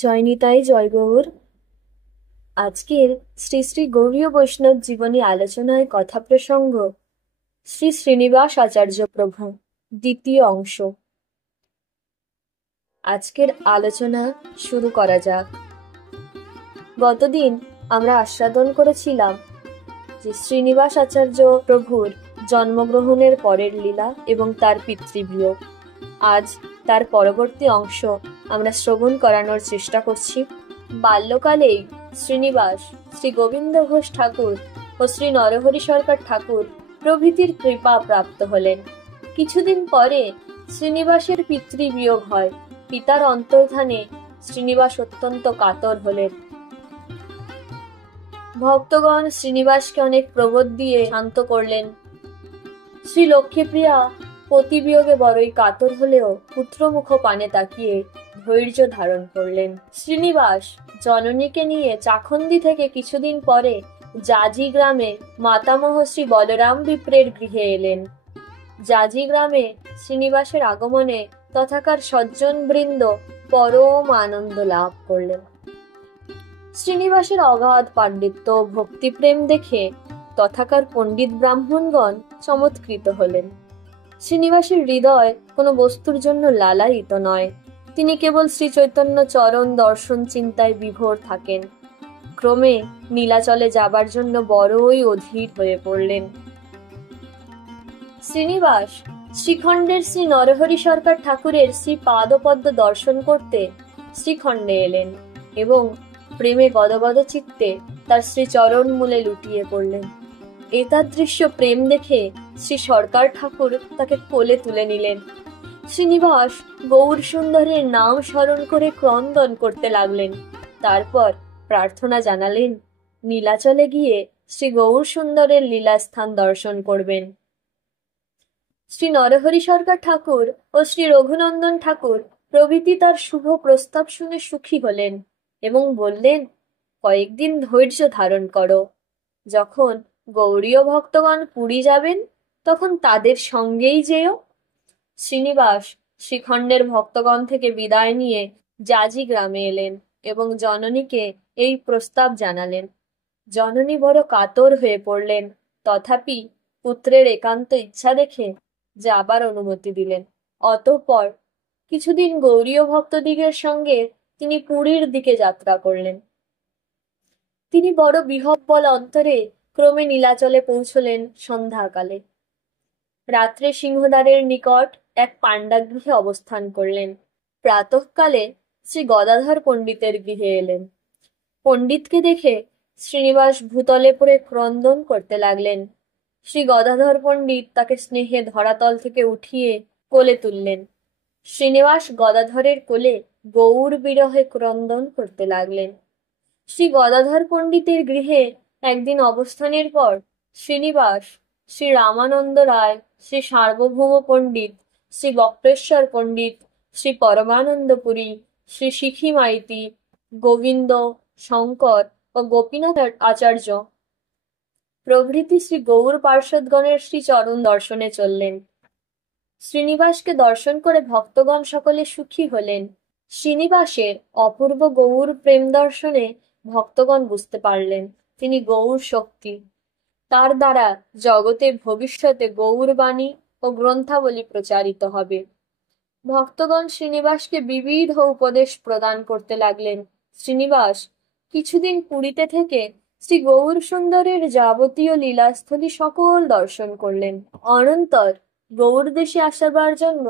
জয় নিতাই, জয় গৌর। আজকের শ্রী শ্রী গৌরীয় বৈষ্ণব জীবনী আলোচনায় কথা প্রসঙ্গ শ্রী শ্রীনিবাস আচার্য প্রভু, দ্বিতীয় অংশ। আজকের আলোচনা শুরু করা যাক। গতদিন আমরা আস্বাদন করেছিলাম যে শ্রীনিবাস আচার্য প্রভুর জন্মগ্রহণের পরের লীলা এবং তার পিতৃবিয়োগ। আজ তার পরবর্তী অংশ আমরা শ্রবণ করানোর চেষ্টা করছি। বাল্যকালেই শ্রীনিবাস শ্রী গোবিন্দ ঘোষ ঠাকুর ও শ্রী নরহরি সরকার ঠাকুর প্রভৃতির কৃপা প্রাপ্ত হলেন। কিছুদিন পরে শ্রীনিবাসের পিতৃবিয়োগ হয়। পিতার অন্তর্ধানে শ্রীনিবাস অত্যন্ত কাতর হলেন। ভক্তগণ শ্রীনিবাসকে অনেক প্রবোধ দিয়ে শান্ত করলেন। শ্রী লক্ষ্মীপ্রিয়া পতিবিয়োগে বড়ই কাতর হলেও পুত্রমুখ পানে তাকিয়ে ধৈর্য ধারণ করলেন। শ্রীনিবাস জননীকে নিয়ে চাখন্দি থেকে কিছুদিন পরে জাজি গ্রামে মাতামহ শ্রী বলরাম বিপ্রের গৃহে এলেন। জাজি গ্রামে শ্রীনিবাসের আগমনে তথাকার সজ্জন বৃন্দ পরম আনন্দ লাভ করলেন। শ্রীনিবাসের অগাধ পাণ্ডিত্য ও ভক্তিপ্রেম দেখে তথাকার পণ্ডিত ব্রাহ্মণগণ চমৎকৃত হলেন। শ্রীনিবাসের হৃদয় কোনো বস্তুর জন্য লালায়িত নয়। তিনি কেবল শ্রী চৈতন্য চরণ দর্শন চিন্তায় বিভোর থাকেন। ক্রমে নীলাচলে যাবার জন্য বড়ই অধীর হয়ে পড়লেন। শ্রীনিবাস শ্রীখণ্ডের শ্রী নরহরি সরকার ঠাকুরের শ্রী পাদপদ্ম দর্শন করতে শ্রীখণ্ডে এলেন এবং প্রেমে গদগদ চিত্তে তার শ্রী চরণ মূলে লুটিয়ে পড়লেন। এতাদৃশ্য প্রেম দেখে শ্রী সরকার ঠাকুর তাকে কোলে তুলে নিলেন। শ্রীনিবাস গৌর সুন্দরের নাম স্মরণ করে ক্রন্দন করতে লাগলেন। তারপর প্রার্থনা জানালেন নীলাচলে গিয়ে শ্রী গৌর সুন্দরের লীলাস্থান দর্শন করবেন। শ্রী নরহরি সরকার ঠাকুর ও শ্রী রঘুনন্দন ঠাকুর প্রভৃতি তার শুভ প্রস্তাব শুনে সুখী হলেন এবং বললেন, কয়েকদিন ধৈর্য ধারণ করো। যখন গৌড়ীয় ভক্তগণ পুরী যাবেন তখন তাদের সঙ্গেই যেও। শ্রীনিবাস শ্রীখণ্ডের ভক্তগণ থেকে বিদায় নিয়ে জাজি গ্রামে এলেন এবং জননীকে এই প্রস্তাব জানালেন। জননী বড় কাতর হয়ে পড়লেন, তথাপি পুত্রের একান্ত ইচ্ছা দেখে যাবার অনুমতি দিলেন। অতঃপর কিছুদিন গৌড়ীয় ভক্তদিগের সঙ্গে তিনি পুরীর দিকে যাত্রা করলেন। তিনি বড় বিহ্বল অন্তরে ক্রমে নীলাচলে পৌঁছলেন সন্ধ্যাকালে। রাত্রে সিংহদ্বারের নিকট এক পাণ্ডাগৃহে অবস্থান করলেন। প্রাতঃকালে শ্রী গদাধর পণ্ডিতের গৃহে এলেন। পণ্ডিতকে দেখে শ্রীনিবাস ভূতলে পড়ে ক্রন্দন করতে লাগলেন। শ্রী গদাধর পণ্ডিত তাকে স্নেহে ধরাতল থেকে উঠিয়ে কোলে তুললেন। শ্রীনিবাস গদাধরের কোলে গৌর বিরহে ক্রন্দন করতে লাগলেন। শ্রী গদাধর পণ্ডিতের গৃহে একদিন অবস্থানের পর শ্রীনিবাস শ্রী রামানন্দ রায়, শ্রী সার্বভৌম পণ্ডিত, শ্রী বক্রেশ্বর পণ্ডিত, শ্রী পরমানন্দ পুরী, শ্রী শিখি মাইতি, গোবিন্দ, শঙ্কর ও গোপীনাথ আচার্য প্রভৃতি শ্রী গৌর পার্ষদগণের শ্রী চরণ দর্শনে চললেন। শ্রীনিবাসকে দর্শন করে ভক্তগণ সকলে সুখী হলেন। শ্রীনিবাসের অপূর্ব গৌর প্রেম দর্শনে ভক্তগণ বুঝতে পারলেন তিনি গৌর শক্তি। তার দ্বারা জগতে ভবিষ্যতে গৌরবাণী ও গ্রন্থাবলী প্রচারিত হবে। ভক্তগণ শ্রীনিবাসকে বিবিধ উপদেশ প্রদান করতে লাগলেন। শ্রীনিবাস কিছুদিন পুরীতে থেকে শ্রী গৌর সুন্দরের যাবতীয় লীলাস্থলী সকল দর্শন করলেন। অনন্তর গৌর দেশে আসবার জন্য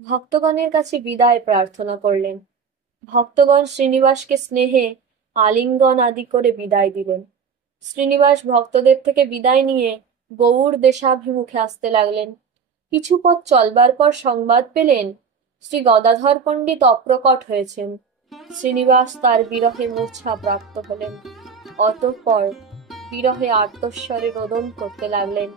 ভক্তগণের কাছে বিদায় প্রার্থনা করলেন। ভক্তগণ শ্রীনিবাসকে স্নেহে আলিঙ্গন আদি করে বিদায় দিলেন। শ্রীনিবাস ভক্তদের থেকে বিদায় নিয়ে গৌর দেশাভিমুখে আসতে লাগলেন। কিছু পথ চলবার পর সংবাদ পেলেন শ্রী গদাধর পণ্ডিত অপ্রকট হয়েছেন। শ্রীনিবাস তার বিরহে মূর্ছা প্রাপ্ত হলেন। অতঃপর বিরহে আর্তস্বরে রোদন করতে লাগলেন।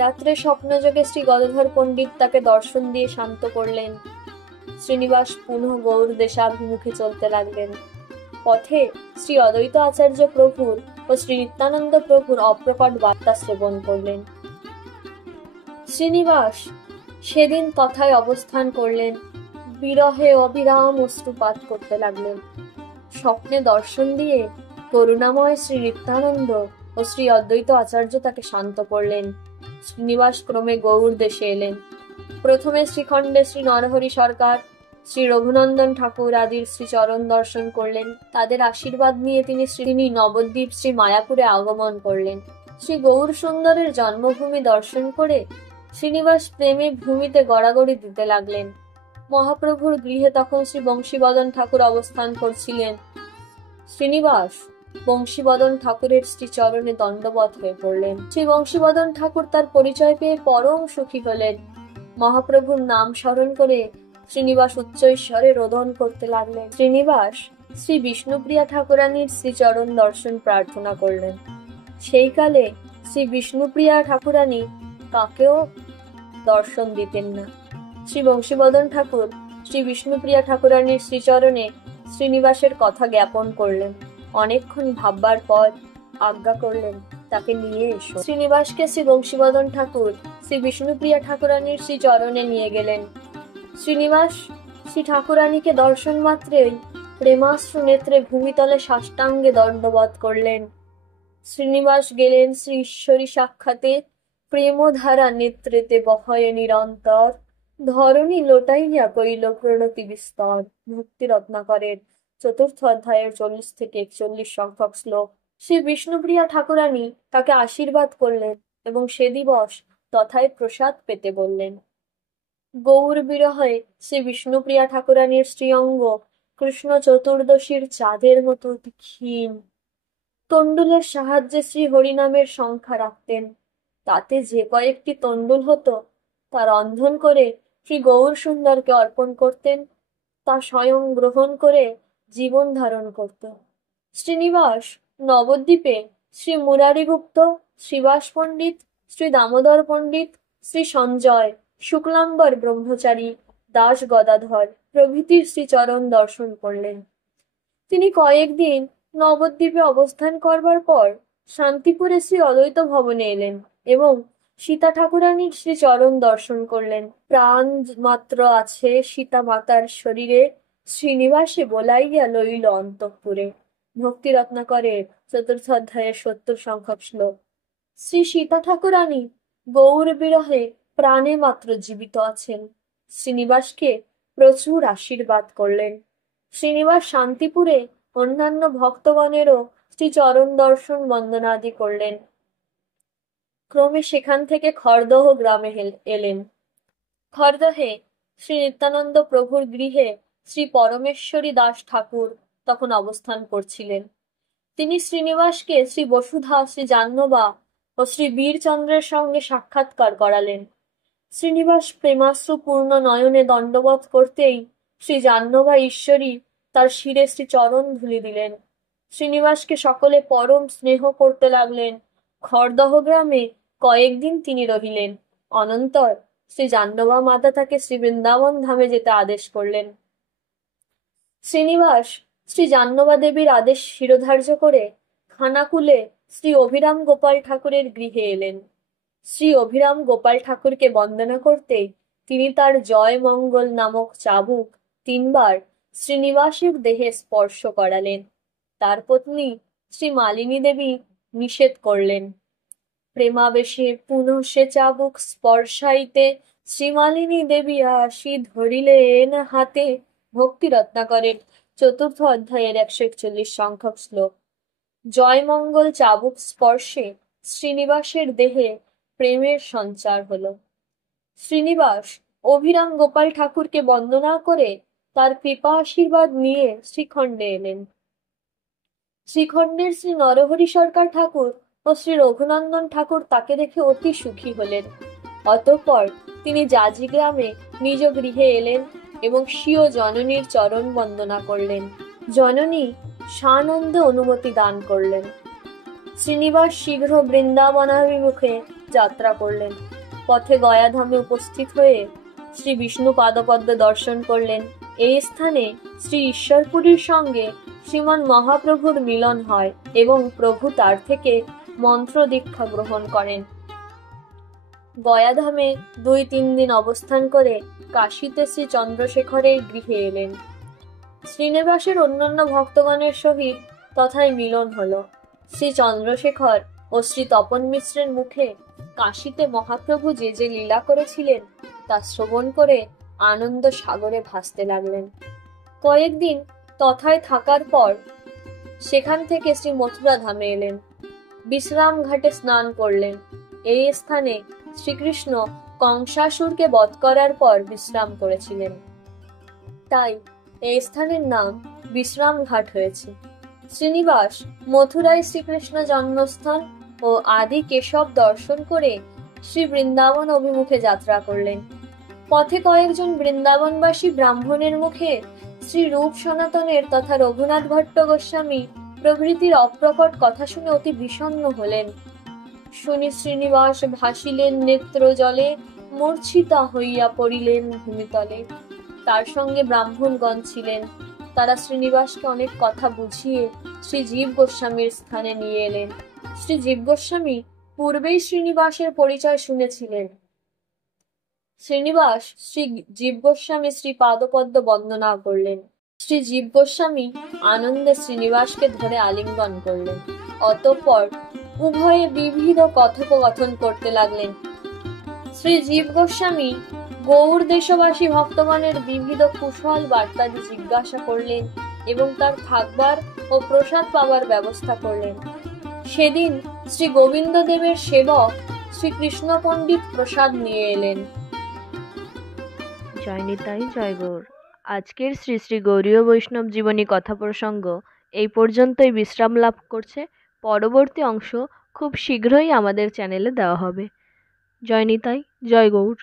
রাত্রে স্বপ্নযোগে শ্রী গদাধর পণ্ডিত তাকে দর্শন দিয়ে শান্ত করলেন। শ্রীনিবাস পুনঃ গৌর দেশাভিমুখে চলতে লাগলেন। পথে শ্রী অদ্বৈত আচার্য প্রভুর ও শ্রী নিত্যানন্দ প্রভুর অপ্রকট বার্তা শ্রবণ করলেন। শ্রীনিবাস সেদিন তথায় অবস্থান করলেন। বিরহে অবিরাম অশ্রুপাত করতে লাগলেন। স্বপ্নে দর্শন দিয়ে করুণাময় শ্রী নিত্যানন্দ ও শ্রী অদ্বৈত আচার্য তাকে শান্ত করলেন। শ্রীনিবাস ক্রমে গৌড় দেশে এলেন। প্রথমে শ্রীখণ্ডে শ্রী নরহরি সরকার, শ্রী রঘুনন্দন ঠাকুর আদির শ্রীচরণ দর্শন করলেন। তাদের আশীর্বাদ নিয়ে তিনি নবদ্বীপ শ্রী মায়াপুরে আগমন করলেন। শ্রী গৌর সুন্দরের জন্মভূমি দর্শন করে শ্রীনিবাস প্রেমে ভূমিতে গড়াগড়ি দিতে লাগলেন। মহাপ্রভুর গৃহে তখন শ্রী বংশীবদন ঠাকুর অবস্থান করছিলেন। শ্রীনিবাস বংশীবদন ঠাকুরের শ্রীচরণে দণ্ডবত হয়ে পড়লেন। শ্রী বংশীবদন ঠাকুর তার পরিচয় পেয়ে পরম সুখী হলেন। মহাপ্রভুর নাম স্মরণ করে শ্রীনিবাস উচ্চৈঃস্বরে রোদন করতে লাগলেন। শ্রীনিবাস শ্রী বিষ্ণুপ্রিয়া ঠাকুরানীর শ্রীচরণ দর্শন প্রার্থনা করলেন। সেই কালে শ্রী বিষ্ণুপ্রিয়া ঠাকুরানী কাকেও দর্শন দিতেন না। শ্রী বংশীবদন ঠাকুর শ্রী বিষ্ণুপ্রিয়া ঠাকুরানীর শ্রীচরণে শ্রীনিবাসের কথা জ্ঞাপন করলেন। অনেকক্ষণ ভাববার পর আজ্ঞা করলেন, তাকে নিয়ে এসো। শ্রীনিবাসকে শ্রী বংশীবদন ঠাকুর শ্রী বিষ্ণুপ্রিয়া ঠাকুরানীর শ্রীচরণে নিয়ে গেলেন। শ্রীনিবাস শ্রী ঠাকুরানীকে দর্শন মাত্রেই প্রেমাশ্রু নেত্রে ভূমিতলে সাষ্টাঙ্গে দণ্ডবত করলেন। শ্রীনিবাস গেলেন শ্রী ঈশ্বরী সাক্ষাতে, প্রেমধারা নেত্রেতে বহয়ে নিরন্তর, ধরণী লোটাইয়া কইল প্রণতি বিস্তর। ভক্তি রত্নাকরের 4th অধ্যায়ের 40 থেকে 41 সংখ্যক শ্লোক। শ্রী বিষ্ণুপ্রিয়া ঠাকুরানী তাকে আশীর্বাদ করলেন এবং সে দিবস তথায় প্রসাদ পেতে বললেন। গৌর বিরহে শ্রী বিষ্ণুপ্রিয়া ঠাকুরানীর শ্রীঅঙ্গ কৃষ্ণ চতুর্দশীর চাঁদের মতো ক্ষীণ। তণ্ডুলের সাহায্যে শ্রী হরিনামের সংখ্যা রাখতেন। তাতে যে কয়েকটি তণ্ডুল হতো তা রন্ধন করে শ্রী গৌর সুন্দরকে অর্পণ করতেন। তা স্বয়ং গ্রহণ করে জীবন ধারণ করত। শ্রীনিবাস নবদ্বীপে শ্রী মুরারিগুপ্ত, শ্রীবাস পণ্ডিত, শ্রী দামোদর পণ্ডিত, শ্রী সঞ্জয়, শুক্লাম্বর ব্রহ্মচারী, দাস গদাধর প্রভৃতির শ্রীচরণ দর্শন করলেন। তিনি কয়েকদিন নবদ্বীপে অবস্থান করবার পর শান্তিপুরে শ্রী অদ্বৈত ভবনে এলেন এবং সীতা ঠাকুরানীর শ্রীচরণ দর্শন করলেন। প্রাণ মাত্র আছে সীতা মাতার শরীরে, শ্রীনিবাসে বোলাইয়া লইল অন্তঃপুরে। ভক্তি রত্নাকরের 4th অধ্যায়ের 70 সংখ্যক শ্লোক। শ্রী সীতা ঠাকুরানী গৌর বিরহে প্রাণে মাত্র জীবিত আছেন। শ্রীনিবাসকে প্রচুর আশীর্বাদ করলেন। শ্রীনিবাস শান্তিপুরে অন্যান্য ভক্তগণেরও শ্রীচরণ দর্শন বন্দনাদি করলেন। ক্রমে সেখান থেকে খড়দহ গ্রামে এলেন। খড়দহে শ্রী নিত্যানন্দ প্রভুর গৃহে শ্রী পরমেশ্বরী দাস ঠাকুর তখন অবস্থান করছিলেন। তিনি শ্রীনিবাসকে শ্রী বসুধা, শ্রী জাহ্নবা ও শ্রী বীরচন্দ্রের সঙ্গে সাক্ষাৎকার করালেন। শ্রীনিবাস প্রেমাশ্রুপূর্ণ নয়নে দণ্ডবত করতেই শ্রী জাহ্নবা ঈশ্বরী তার শিরে শ্রীচরণ ধুলি দিলেন। শ্রীনিবাসকে সকলে পরম স্নেহ করতে লাগলেন। খড়দহ গ্রামে কয়েকদিন তিনি রহিলেন। অনন্তর শ্রী জাহ্নবা মাতা তাকে শ্রী বৃন্দাবন ধামে যেতে আদেশ করলেন। শ্রীনিবাস শ্রী জাহ্নবা দেবীর আদেশ শিরোধার্য করে খানাকুলে শ্রী অভিরাম গোপাল ঠাকুরের গৃহে এলেন। শ্রী অভিরাম গোপাল ঠাকুরকে বন্দনা করতেই তিনি তার জয় মঙ্গল নামক চাবুক 3 বার শ্রীনিবাসের দেহে স্পর্শ করালেন। তার পত্নী শ্রী মালিনী দেবী নিষেধ করলেন। প্রেমাবেশে পুনঃ সে চাবুক স্পর্শাইতে, শ্রীমালিনী দেবী আসি ধরিলেন হাতে। ভক্তি রত্নাকরের 4th অধ্যায়ের 141 সংখ্যক শ্লোক। জয়মঙ্গল চাবুক স্পর্শে শ্রীনিবাসের দেহে প্রেমের সঞ্চার হল। শ্রীনিবাস অভিরাম গোপাল ঠাকুরকে বন্দনা করে তার কৃপা আশীর্বাদ নিয়ে শ্রীখণ্ডে এলেন। শ্রীখণ্ডের শ্রী নরহরি সরকার ঠাকুর ও শ্রী রঘুনন্দন ঠাকুর তাকে দেখে অতি সুখী হলেন। অতঃপর তিনি জাজি গ্রামে নিজ গৃহে এলেন এবং স্বীয় জননীর চরণ বন্দনা করলেন। জননী সানন্দে অনুমতি দান করলেন। শ্রীনিবাস শীঘ্র বৃন্দাবনাভিমুখে যাত্রা করলেন। পথে গয়াধামে উপস্থিত হয়ে শ্রী বিষ্ণু পাদপদ্ম দর্শন করলেন। এই স্থানে শ্রী ঈশ্বরপুরীর সঙ্গে শ্রীমান মহাপ্রভুর মিলন হয় এবং প্রভু তার থেকে মন্ত্র দীক্ষা গ্রহণ করেন। গয়াধামে 2-3 দিন অবস্থান করে কাশীতে শ্রী চন্দ্রশেখরের গৃহে এলেন। শ্রীনিবাসের অন্যান্য ভক্তগণের সহিত তথায় মিলন হলো। শ্রী চন্দ্রশেখর ও শ্রী তপন মিশ্রের মুখে কাশীতে মহাপ্রভু যে যে লীলা করেছিলেন তা শ্রবণ করে আনন্দ সাগরে ভাসতে লাগলেন। কয়েকদিন তথায় থাকার পর সেখান থেকে শ্রী মথুরা ধামে এলেন। বিশ্রাম ঘাটে স্নান করলেন। এই স্থানে শ্রীকৃষ্ণ কংসাসুরকে বধ করার পর বিশ্রাম করেছিলেন, তাই এই স্থানের নাম বিশ্রাম ঘাট হয়েছে। শ্রীনিবাস মথুরায় শ্রীকৃষ্ণ জন্মস্থান ও আদি কেশব দর্শন করে শ্রী বৃন্দাবন অভিমুখে যাত্রা করলেন। পথে কয়েকজন বৃন্দাবনবাসী ব্রাহ্মণের মুখে শ্রী রূপ সনাতনের তথা রঘুনাথ ভট্ট গোস্বামী প্রভৃতির অপ্রকট কথা শুনে অতি বিষণ্ণ হলেন। শুনি শ্রীনিবাস ভাসিলেন নেত্র জলে, মূর্ছিতা হইয়া পড়িলেন ভূমিতলে। তার সঙ্গে ব্রাহ্মণগণ ছিলেন। তারা শ্রীনিবাসকে অনেক কথা বুঝিয়ে শ্রী জীব গোস্বামীর স্থানে নিয়ে এলেন। শ্রী জীব গোস্বামী পূর্বেই শ্রীনিবাসের পরিচয় শুনেছিলেন। শ্রীনিবাস শ্রী জীব গোস্বামী শ্রী পাদপদ্ম বন্দনা করলেন। শ্রী জীব গোস্বামী আনন্দে শ্রীনিবাসকে ধরে আলিঙ্গন করলেন। অতঃপর উভয়ে বিবিধ কথোপকথন করতে লাগলেন। শ্রী জীব গোস্বামী গৌড় দেশবাসী ভক্তগণের বিবিধ কুশল বার্তাদি জিজ্ঞাসা করলেন এবং তার থাকবার ও প্রসাদ পাবার ব্যবস্থা করলেন। সেদিন শ্রী গোবিন্দ দেবের সেবক শ্রী কৃষ্ণ পণ্ডিত প্রসাদ নিয়ে এলেন। জয় নিতাই, জয় গৌর। আজকের শ্রী শ্রী গৌরীয় বৈষ্ণব জীবনী কথা প্রসঙ্গ এই পর্যন্তই বিশ্রাম লাভ করছে। পরবর্তী অংশ খুব শীঘ্রই আমাদের চ্যানেলে দেওয়া হবে। জয় নিতাই, জয় গৌর।